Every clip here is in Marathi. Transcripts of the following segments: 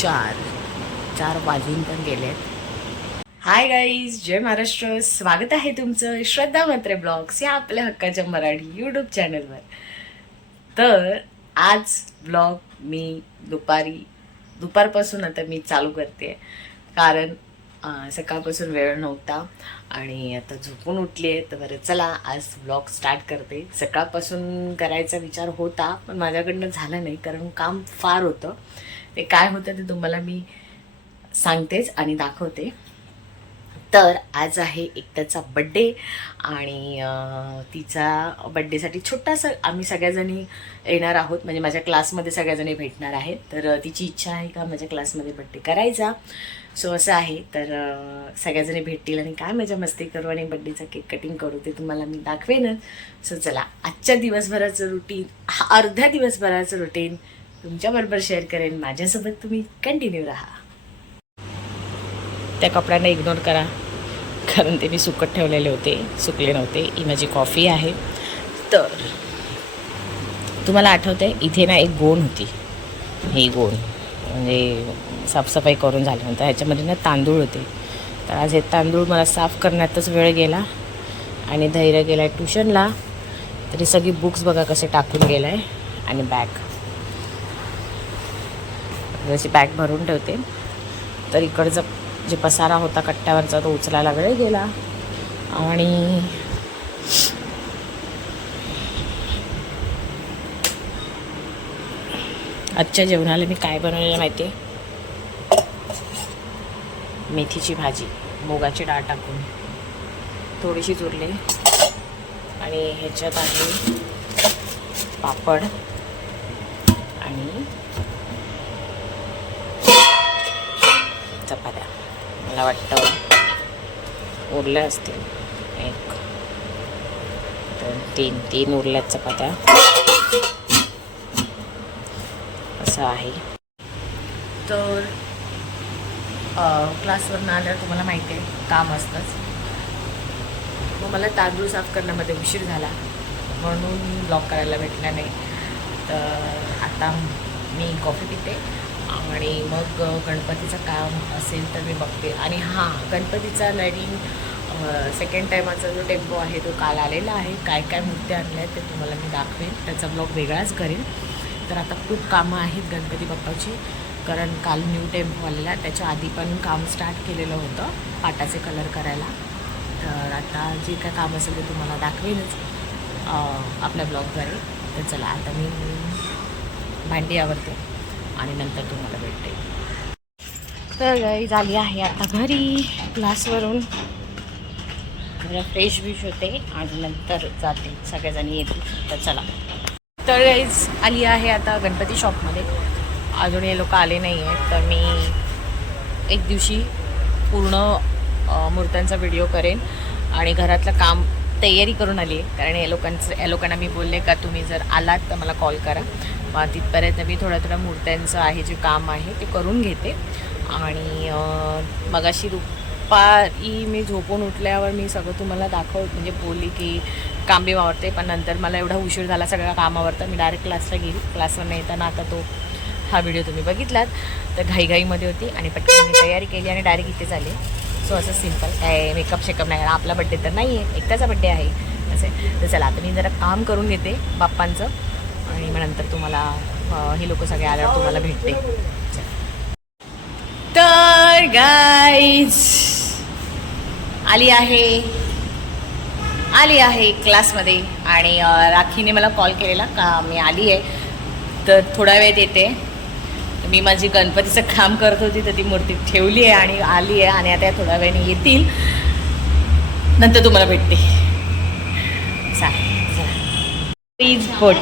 चार. चार वाजून पण गेलेत. हाय गाईज जय महाराष्ट्र. स्वागत आहे तुमचं श्रद्धा मात्रे ब्लॉग्स या आपल्या हक्काच्या मराठी यूट्यूब चॅनलवर तर आज ब्लॉग मी दुपारी दुपारपासून आता मी चालू करते कारण सकाळपासून वेळ नव्हता आणि आता झोपून उठली आहे तर बरं चला आज ब्लॉग स्टार्ट करते. सकाळपासून करायचा विचार होता पण माझ्याकडनं झालं नाही कारण काम फार होतं. ते काय होतं ते तुम्हाला मी सांगतेच आणि दाखवते. तर आज आहे एकट्याचा बड्डे आणि तिचा बड्डेसाठी छोटासा आम्ही सगळ्याजणी येणार आहोत. म्हणजे माझ्या क्लासमध्ये सगळ्याजणी भेटणार आहेत. तर तिची इच्छा आहे का माझ्या क्लासमध्ये बड्डे करायचा? सो असं आहे. तर सगळ्याजणी भेटतील आणि काय मजा मस्ती करू आणि बड्डेचा केक कटिंग करू ते तुम्हाला मी दाखवेनच. सो चला आजच्या दिवसभराचं रुटीन अर्ध्या दिवसभराचं रुटीन तुमच्याबरोबर शेअर करेन. माझ्यासोबत तुम्ही कंटिन्यू राहा. त्या कपड्यांना इग्नोर करा. कारण ते मी सुकत ठेवलेले होते सुकले नव्हते. ही माझी कॉफी आहे. तर तुम्हाला आठवतं आहे इथे ना एक गोण होती. ही गोण म्हणजे साफसफाई करून झाल्यानंतर. ह्याच्यामध्ये ना तांदूळ होते. तर आज हे तांदूळ मला साफ करण्यातच वेळ गेला. आणि धैर्य गेला आहे ट्युशनला तरी सगळी बुक्स बघा कसे टाकून गेलं आहे आणि बॅग जशी बॅग भरून ठेवते. तर इकडचं जे पसारा होता कट्ट्यावरचा तो उचलायला वेळ गेला. आणि आजच्या जेवणाला मी काय बनवलेलं माहिती आहे मेथीची भाजी मुगाची डाळ टाकून. थोडीशी चुरले. आणि ह्याच्यात आहे पापड आणि चपात्या. मला वाटतं उरल्या असतील. एक दोन तीन तीन उरल्यात चपात्या. असं आहे. तर क्लासवरनं आल्यावर तुम्हाला माहिती आहे काम असतंच. मग मला तांदूळ साफ करण्यामध्ये उशीर झाला. म्हणून ब्लॉक करायला भेटला नाही. तर आता मी कॉफी पिते. आणि मग गणपतीचं काम असेल तर मी बघते. आणि हां गणपतीचा नवीन सेकंड टायमाचा जो टेम्पो आहे तो काल आलेला आहे. काय काय मूर्त्या आणल्या आहेत ते तुम्हाला मी दाखवेन. त्याचा ब्लॉग वेगळाच करेन. तर आता खूप कामं आहेत गणपती बाप्पाची. कारण काल न्यू टेम्पो आलेला. त्याच्या आधी पण काम स्टार्ट केलेलं होतं पाटाचे कलर करायला. तर आता जे काय काम असेल ते तुम्हाला दाखवेनच आपल्या ब्लॉगद्वारे तर चला आता मी भांडी आवरते. आणि नंतर तुम्हाला भेटते. तर गाईज झाली आहे आता घरी क्लासवरून जरा फ्रेश विश होते आणि नंतर जाते. सगळ्याजणी येतील. तर चला. तर गाईज आली आहे आता गणपती शॉपमध्ये अजून हे लोक आले नाही आहेत तर मी एक दिवशी पूर्ण मूर्त्यांचा व्हिडिओ करेन आणि घरातलं काम तयारी करून आली आहे. कारण या लोकांचं या लोकांना मी बोलले का तुम्ही जर आलात तर मला कॉल करा. मग तिथपर्यंत मी थोड्या थोड्या मूर्त्यांचं आहे जे काम आहे ते करून घेते. आणि अ, मगाशी दुपारी मी झोपून उठल्यावर मी सगळं तुम्हाला दाखव म्हणजे बोलली की काम बी आवडते पण नंतर मला एवढा उशीर झाला सगळ्या कामावरतं. मी डायरेक्ट क्लासला गेली. क्लासवर येताना आता तो हा व्हिडिओ तुम्ही बघितलात. तर घाईघाईमध्ये होती आणि पटकन मी तयारी केली आणि डायरेक्ट इथे झाले सो असं सिंपल काय मेकअप शेकअप नाही. आपला बड्डे तर नाही आहे एकट्याचा बड्डे आहे. असे तर चला आता मी जरा काम करून घेते बाप्पांचं. आणि मग नंतर तुम्हाला हे लोक सगळे आल्यावर तुम्हाला भेटते तर गाईज आली आहे आली आहे क्लासमध्ये आणि राखीने मला कॉल केलेला का मी आली आहे. तर थोडा वेळ येते मी माझी गणपतीचं काम करत होती तर ती मूर्ती ठेवली आहे आणि आली आहे आणि आता या थोड्या वेळाने येतील. नंतर तुम्हाला भेटते चालेल चला. प्लीज बोट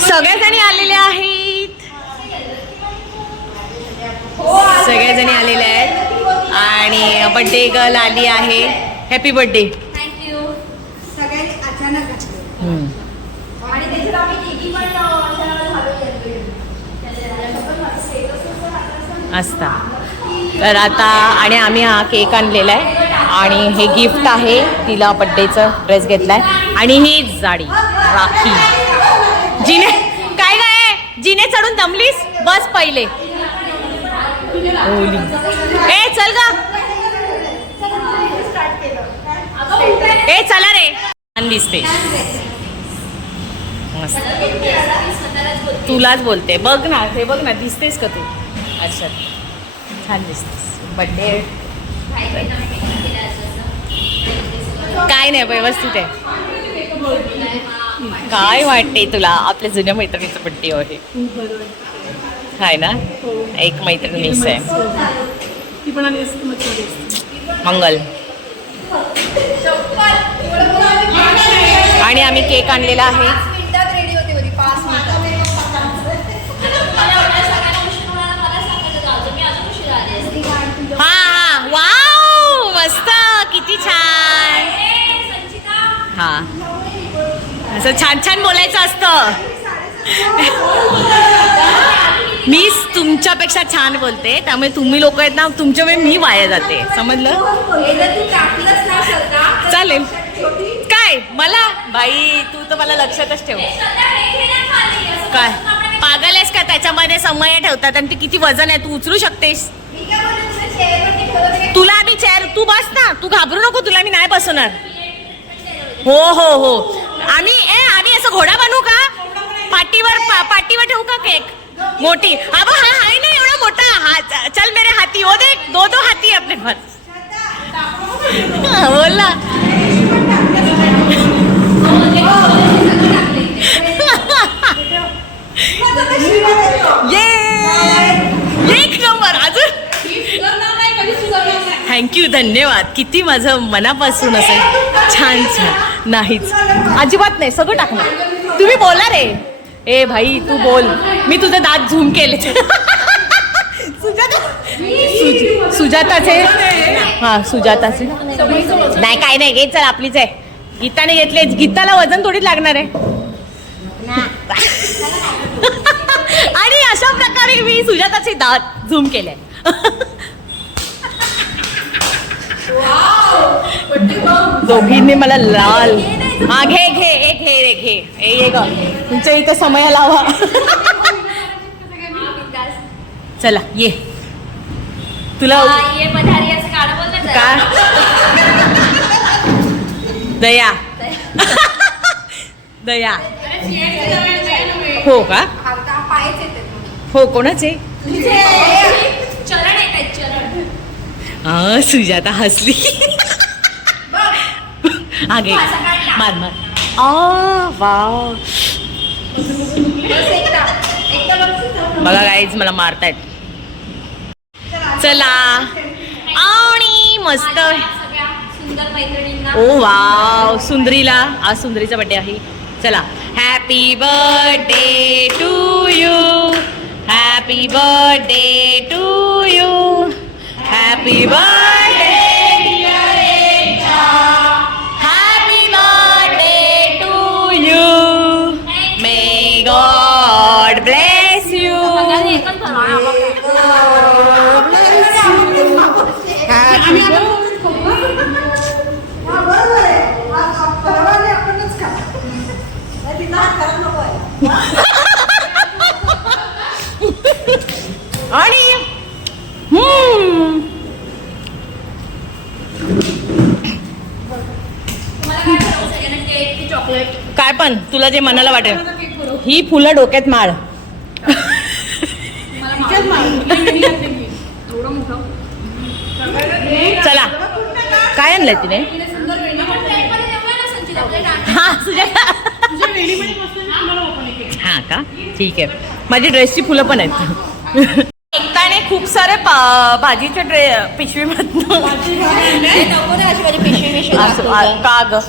सगळ्याजणी आलेल्या आहेत. सगळ्याजणी आलेल्या आहेत. आणि बड्डे गर्ल आली आहे. हॅपी बड्डे असता. तर आता आणि आम्ही हा केक आणलेला आहे. आणि हे गिफ्ट आहे तिला बड्डेचं ड्रेस घेतलाय. आणि ही जाडी राखी. जिने काय काय जिने चढून दमलीस? बस पहिले. ए चल ग. ए चला रे. छान दिसते तुलाच बोलते. बघ ना हे बघ ना दिसतेस का तू? अच्छा. छान दिसतेस. बड्डे काय नाही व्यवस्थित आहे. काय वाटते तुला? आपल्या जुन्या मैत्रिणीचं पट्टी आहे. हाय ना? एक मैत्रीण मिस आहे. मंगल. आणि आम्ही केक आणलेला आहे. असं छान छान बोलायचं असतं. मी तुमच्यापेक्षा छान बोलते त्यामुळे तुम्ही लोक आहेत ना तुमच्यामुळे मी वाया जाते. समजलं? चालेल. काय? मला? बाई तू तर मला लक्षातच ठेव. काय? पागल आहेस का त्याच्यामध्ये समय ठेवतात आणि ते किती वजन आहे? तू उचलू शकतेस. तुला तुला आम्ही चेअर तू बस ना. तू घाबरू नको तुला मी नाही बसवणार. हो हो हो. आम्ही ए आम्ही असं घोडा बनवू का? पाठीवर पा- पाठीवर ठेवू का केक? मोठी. अब हा आहे ना एवढा मोठा. हा चल मेरे हाथी. हो देख दो दो हाती है अपने पास बोला ये एक नंबर. अजून? थँक्यू धन्यवाद. किती माझं मनापासून असेल छान छान. नाहीच. अजिबात नाही. सगळं टाकणार. तुम्ही बोला रे ए भाई तू बोल. मी तुझे दात झूम केले सुजाता सुज- सुजाताचे हा सुजाताचे. नाही काय नाही. घे चल आपलीच आहे. गीताने घेतले. गीताला वजन थोडीच लागणार आहे. आणि अशा प्रकारे मी सुजाताचे दात झूम केले. दोघींनी मला लाल. हा घे घे ए घे रे घे. ए ये ग. तुमच्या इथे समय लावा. चला ये. तुला का? दया. दया. हो का? हो कोणाचे? सुजाता हसली. घे मार मार. आ वाव. बघ गाईज मला मारतायत. चला. आणि मस्त. Oh wow. सुंदरीला. आज सुंदरीचा बर्थडे आहे. चला. Happy birthday to you happy birthday to you happy birthday happy birthday to you may God bless you आणि काय पण तुला जे मनाला वाटेल. ही फुलं डोक्यात माळ. चला. काय आणलंय तिने. हा. हा का? ठीक आहे. माझी ड्रेसची फुलं पण आहेत. एकताने खूप सारे भाजीच्या ड्रे पिशवीमधनं का ग?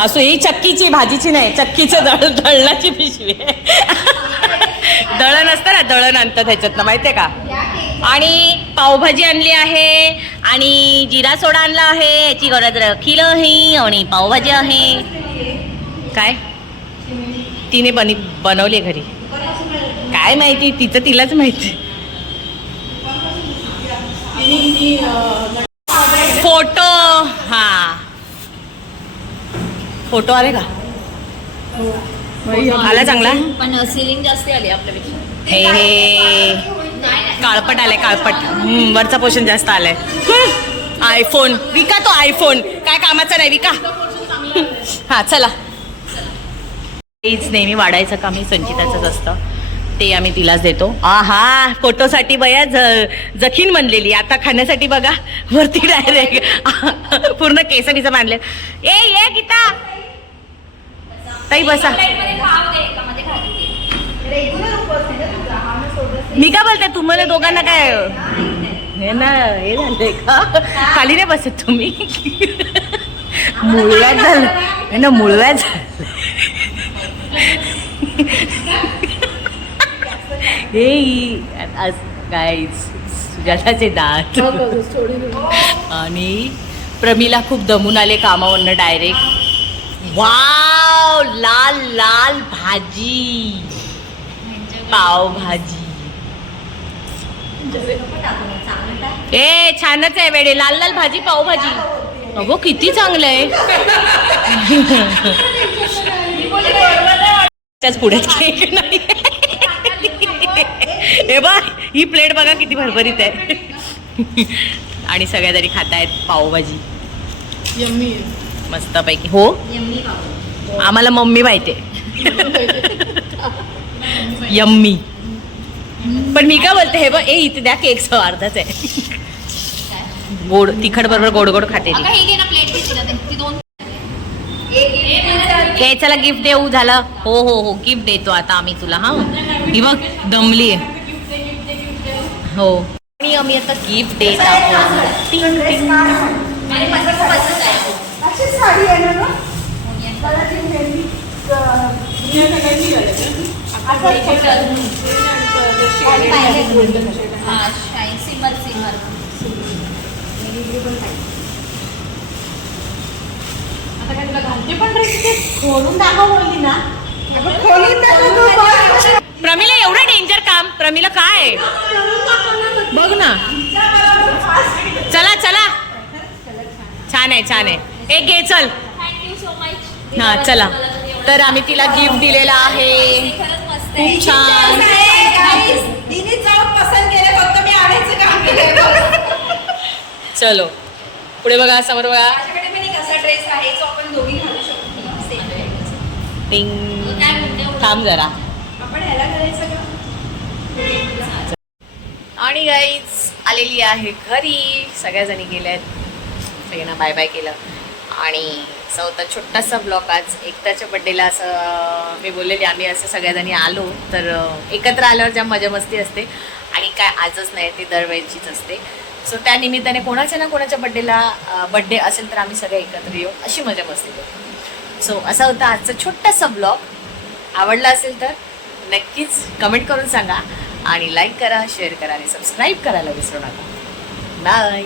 असो ही चक्कीची भाजीची नाही चक्कीचं दळ दळणाची पिशवी. दळण असतं ना दळण आणतं त्याच्यातनं माहितीये का? आणि पावभाजी आणली आहे आणि जिरा सोडा आणला आहे याची गरज रखील आहे आणि पावभाजी आहे. काय? तिने बनी बनवली घरी. काय माहिती तिचं तिलाच माहिती. फोटो हा. फोटो आले का? आला चांगला? पण सिलिंग जास्त आली आपल्यापेक्षा. हे हे. काळपट आलाय काळपट. वरचा पोर्शन जास्त आलाय. आयफोन विका तो आयफोन काय कामाचा नाही विका. हा चला. तेच नेहमी वाढायचं काम हे संचिताचंच असतं. ते आम्ही तिलाच देतो. आहा फोटोसाठी बया ज जखीन बनलेली आता खाण्यासाठी बघा. वरती डायरेक्ट पूर्ण केस बिस बांधले ए ये गीता. ताई बसा. हा मी काय बोलते? तुम्हाला दोघांना काय? हे ना हे झालंय का? खाली नाही बसत तुम्ही? मुळव्यात झालं. हे ना मुळव्यात झालं. हे आज गाईज सुजाताचे दात. आणि प्रमिला खूप दमून आले कामावरनं डायरेक्ट वाव लाल लाल भाजी. पावभाजी ए छानच आहे वेडे. लाल लाल भाजी पावभाजी अगो किती चांगलं आहे. त्याच पुढे केक नाही. हे बा ही प्लेट बघा किती भरभरीत आहे. आणि सगळ्या तरी खातायत पावभाजी यम्मी मस्तपैकी. हो? आम्हाला मम्मी माहिती यम्मी. पण मी काय बोलते हे बघ ए इथे द्या केक अर्धाच आहे. गोड तिखट बरोबर गोड गोड खाते चला गिफ्ट देऊ झालं. हो हो हो गिफ्ट देतो आता आम्ही तुला हा. ही बघ दमली आहे. हो. आणि आम्ही आता गिफ्ट देत आहोत. अशीच साडी आहे ना गं? मला ती मेहंदी, हा सिमर सिमर आता काय तुला घालते पण ड्रेस खोलून दाखव बोलली ना. खोलून टाका तू बघ. प्रमिला एवढं डेंजर काम. प्रमिला काय? बघ ना. चला चला. छान आहे छान आहे. एक घे चल. थँक्यू सो मच हा चला. तर आम्ही तिला गिफ्ट दिलेलं आहे. खूप छान. चलो. पुढे बघा समोर बघा. माझ्याकडे पण एक असा ड्रेस आहे जो आपण दोघी घालू शकतो. सेम टिंग. काय म्हणते थांब जरा. आणि गाईज आलेली आहे घरी. सगळ्याजणी गेल्यात. सगळ्यांना बाय बाय केलं. आणि चौथा छोटासा ब्लॉक आज. एकताच्या बड्डेला असं मी बोललेली आम्ही असं सगळ्याजणी आलो तर एकत्र आल्यावर ज्या मजा मस्ती असते आणि काय आजच नाही ती दरवेळचीच असते. सो त्या निमित्ताने कोणाच्या ना कोणाच्या बड्डेला बड्डे असेल तर आम्ही सगळे एकत्र येऊ अशी मजा मस्ती करतो सो असा होता आजचा छोटासा ब्लॉग आवडला असेल तर नक्कीच कमेंट करून सांगा आणि लाईक करा शेअर करा आणि सबस्क्राईब करायला विसरू नका. बाय